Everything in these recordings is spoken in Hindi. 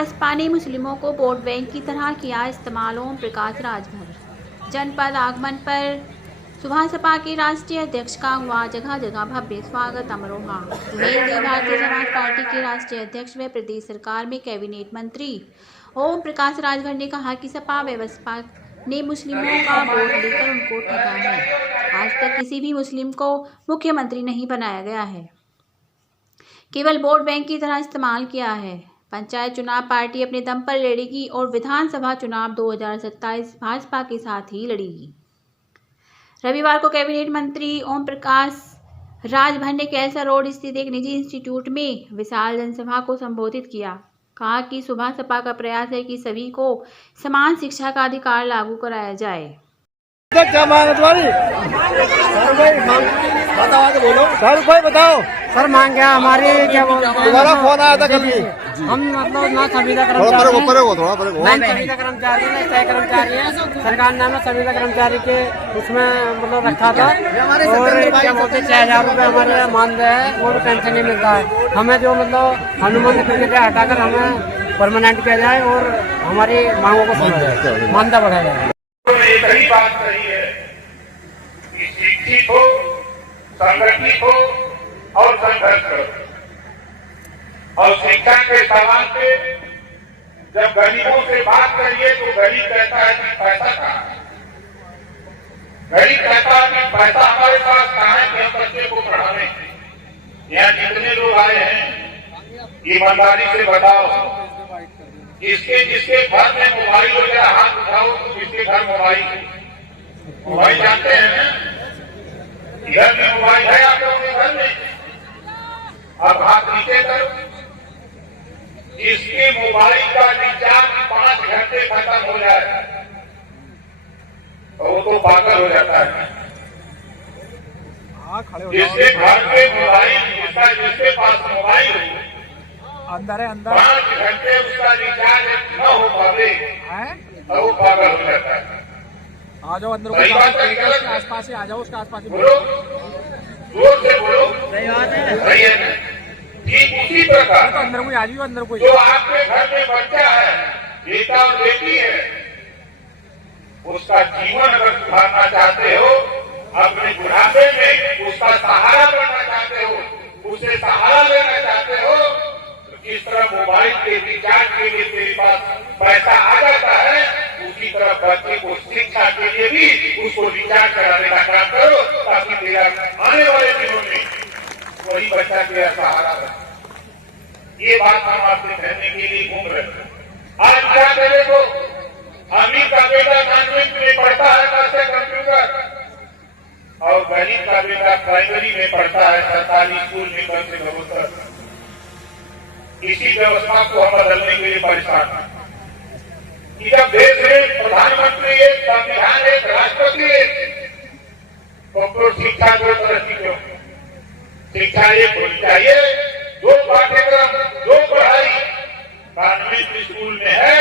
बसपा ने मुस्लिमों को वोट बैंक की तरह किया इस्तेमाल। ओम प्रकाश राजभर जनपद आगमन पर सुबह सपा के राष्ट्रीय अध्यक्ष का हुआ जगह जगह भव्य स्वागत। अमरोहा सुहेल भारतीय समाज पार्टी के राष्ट्रीय अध्यक्ष व प्रदेश सरकार में कैबिनेट मंत्री ओम प्रकाश राजभर ने कहा कि सपा व बसपा ने मुस्लिमों का वोट लेकर उनको ठगा है। आज तक किसी भी मुस्लिम को मुख्यमंत्री नहीं बनाया गया है, केवल वोट बैंक की तरह इस्तेमाल किया है। पंचायत चुनाव पार्टी अपने दम पर लड़ेगी और विधानसभा चुनाव 2027 भाजपा के साथ ही लड़ेगी। रविवार को कैबिनेट मंत्री ओम प्रकाश राजभर ने कैसर रोड स्थित एक निजी इंस्टीट्यूट में विशाल जनसभा को संबोधित किया। कहा कि सुबह सपा का प्रयास है कि सभी को समान शिक्षा का अधिकार लागू कराया जाए। क्या मांग तुम्हारी? सर भाई बताओ। सर मांग क्या हमारी? क्या तुम्हारा फोन आया था कभी? हम मतलब ना संविदा कर्मचारी ना स्थायी कर्मचारी है। सरकार ने हमें संविदा कर्मचारी के उसमें मतलब रखा था और क्या बोलते 6000 रुपये हमारे मानदेय है और पेंशन नहीं मिलता है। हमें जो मतलब अनुबंध प्रक्रिया हटाकर हमें परमानेंट किया जाए और हमारी मांगों को सुना जाए, मान्यता बढ़ाया जाए। सही बात सही है कि शिक्षित हो, संगठित हो और संघर्ष करो। और शिक्षा के सवाल पे जब गरीबों से बात करिए तो गरीब कहता है कि पैसा कहाँ है। गरीब कहता है कि पैसा हमारे पास कहाँ है कि हम बच्चे को पढ़ाने। यहाँ जितने लोग आए हैं ईमानदारी से बताओ, जिसके घर में मोबाइल हो गया हाथ उठाओ तो जिसके घर मोबाइल जानते हैं ना? घर में मोबाइल है आप लोगों के घर में? अब हाथ नीचे करो। जिसके मोबाइल का रिचार्ज 5 घंटे खत्म हो जाए तो वो तो पागल हो जाता है। जिसके घर में मोबाइल जिसके पास मोबाइल अंदर है अंदर 5 घंटे उसका रिचार्ज न हो पावे तो वो पागल हो जाता है। आ जाओ अंदर, उसके आसपास ही आ जाओ, उसके आसपास ही बोलो, जोर से बोलो। सही है ना? ठीक उसी प्रकार अंदर कोई आ जाइए, अंदर कोई जो आपके घर में बच्चा है, बेटा और बेटी है, उसका जीवन अगर सुधारना चाहते हो, अपने बुढ़ापे में उसका सहारा बनना चाहते हो, उसे सहारा लेना चाहते हो, तो जिस तरह मोबाइल के रिचार्ज के लिए तेरे पास पैसा आ जाता है, उसी तरह बच्चे को शिक्षा के लिए भी उसको रिचार्ज कराने का काम करो, ताकि तेरा आने वाले दिनों में वही बच्चा तेरा सहारा बने। ये बात हम आपसे कहने के लिए घूम रहे हैं। आज क्या करे तो अमीर का बेटा कॉन्वेंट में पढ़ता है मास्टर कंप्यूटर और गरीब का बेटा प्राइमरी में पढ़ता है सरकारी स्कूल में बन से भरोसा। इसी व्यवस्था को हम बदलने के लिए परेशान हैं कि जब देश में प्रधानमंत्री एक, संविधान एक, राष्ट्रपति एक, तो शिक्षा को तरक्की क्यों? शिक्षा एक होनी चाहिए। जो पाठ्यक्रम जो पढ़ाई कॉन्वेंट स्कूल में है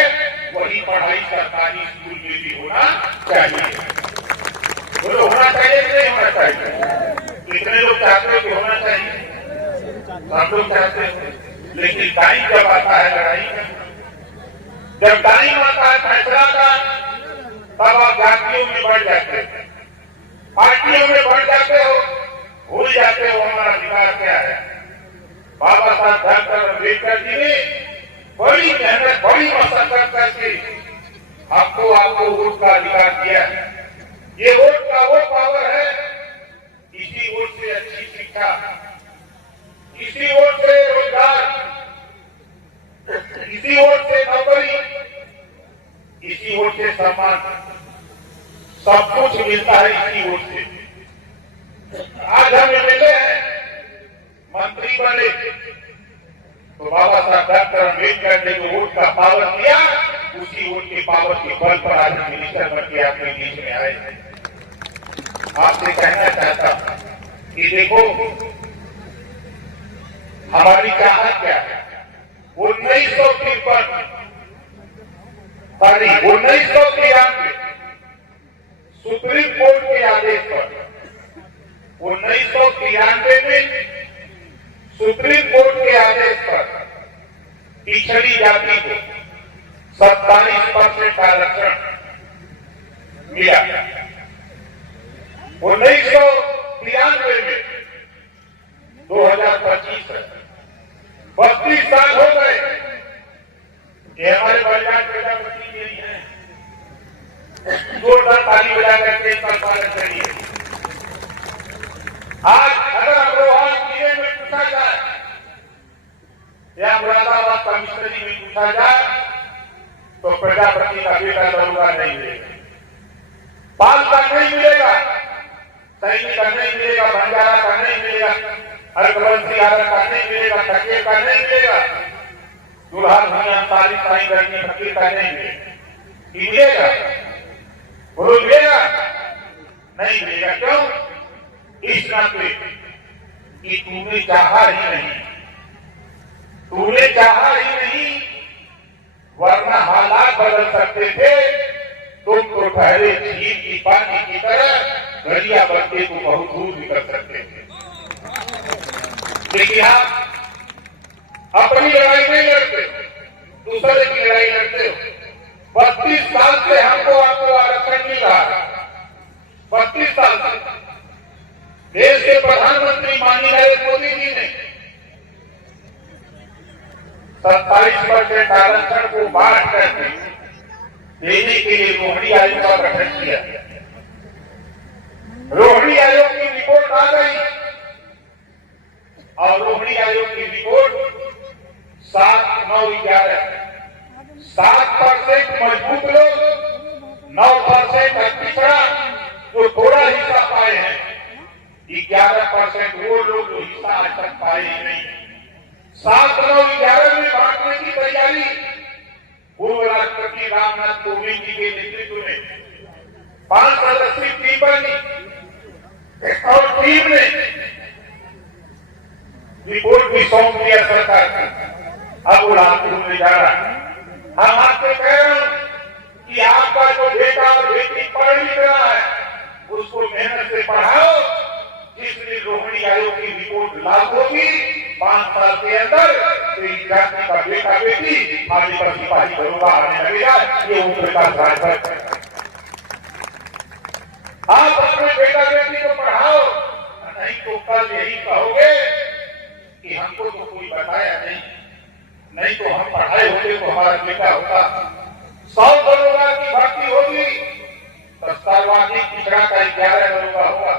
वही पढ़ाई सरकारी स्कूल में भी होना चाहिए। बोलो होना चाहिए कि नहीं होना चाहिए? कितने लोग चाहते हैं कि होना चाहिए? हम लोग चाहते हैं, लेकिन टाइम जब आता है लड़ाई का, जब टाइम आता है फैसला का, तब आप जातियों में बढ़ जाते हैं, पार्टियों में बढ़ जाते हो, भूल जाते हो हमारा अधिकार क्या है। बाबा साहब डॉक्टर अम्बेडकर जी ने बड़ी मेहनत बड़ी मशक्कत करके आपको वोट का अधिकार दिया है। ये वोट का वो पावर है, इसी वोट से अच्छी शिक्षा, इसी वोट से रोजगार, इसी वोट से नौकरी, इसी वोट से सम्मान, सब कुछ मिलता है इसी वोट से। आज हम मिले हैं, मंत्री बने तो बाबा साहब डॉक्टर अम्बेडकर ने जो वोट का पावर दिया, उसी वोट के पावर के बल पर आज मिनिस्टर बन के आपके बीच में आए। आपसे कहना चाहता हूं कि देखो हमारी चाहत क्या है। 1993 सुप्रीम कोर्ट के आदेश पर 1993 में सुप्रीम कोर्ट के आदेश पर पिछड़ी जाति को 27% आरक्षण मिला। 1993 में 2025 है, 32 साल हो गए। ये हमारे बलिदान प्रजापति नहीं है, जोरदार ताली बजा करके इसका पालन करिए। आज अगर अमरोहा जिले में पूछा जाए या मुरादाबाद कमिश्नरी में पूछा जाए तो प्रजापति का बेटा दरोगा नहीं मिलेगा, पाल का नहीं मिलेगा, सैनिक का नहीं मिलेगा, बंजारा का नहीं मिलेगा, हरकवंशी आरक का नहीं मिलेगा, ठके का नहीं मिलेगा, दुल्हा भैया ताली साई करके फकीर का नहीं मिलेगा। बोलो मिलेगा? नहीं मिलेगा। क्यों? इस नाते कि तूने चाहा ही नहीं, तूने चाहा ही नहीं, वरना हालात बदल सकते थे। तुम तो ठहरे झील की पानी की तरह गलिया बनते तो बहुत दूर निकल सकते थे। लेकिन आप अपनी लड़ाई नहीं लड़ते, दूसरे की लड़ाई लड़ते हो। 32 साल से हमको आपको आरक्षण मिल रहा है, 32 साल से। देश के प्रधानमंत्री माननीय नरेंद्र मोदी जी ने 27% आरक्षण को बांट करके देने के लिए रोहिणी आयोग का गठन किया। रोहिणी आयोग की रिपोर्ट आ गई और रोहिणी आयोग की रिपोर्ट 7, 9, 11 7% मजबूत लोग, 9% पिछड़ा जो थोड़ा हिस्सा पाए हैं, 11% वो लोग जो हिस्सा आज तक पाए ही नहीं। 7, 9, 11 में बांटने की तैयारी पूर्व राष्ट्रपति रामनाथ कोविंद जी के नेतृत्व में 5 सदस्यीय टीम बनी और टीम ने रिपोर्ट भी सौंप दिया सरकार को। अब वो लागू होने जा रहा है। हम आपसे कह रहे हैं कि आपका जो बेटा और बेटी पढ़ लिख रहा है उसको मेहनत से पढ़ाओ। जिसने रोहिणी आयोग की रिपोर्ट लागू होगी 5 साल के अंदर तो इस जाति का बेटा बेटी आगे पर सिपाही दरोगा आने लगेगा। ये उत्तर का सार्थक है। आप अपने बेटा बेटी को पढ़ाओ, नहीं तो कल यही कहोगे कि हमको तो कोई बताया नहीं तो हम पढ़ाए होते तो हमारा बेटा होता। 100 दरोगा की भर्ती होगी तो सर्वाधिक पिछड़ा का 11 दरोगा होगा।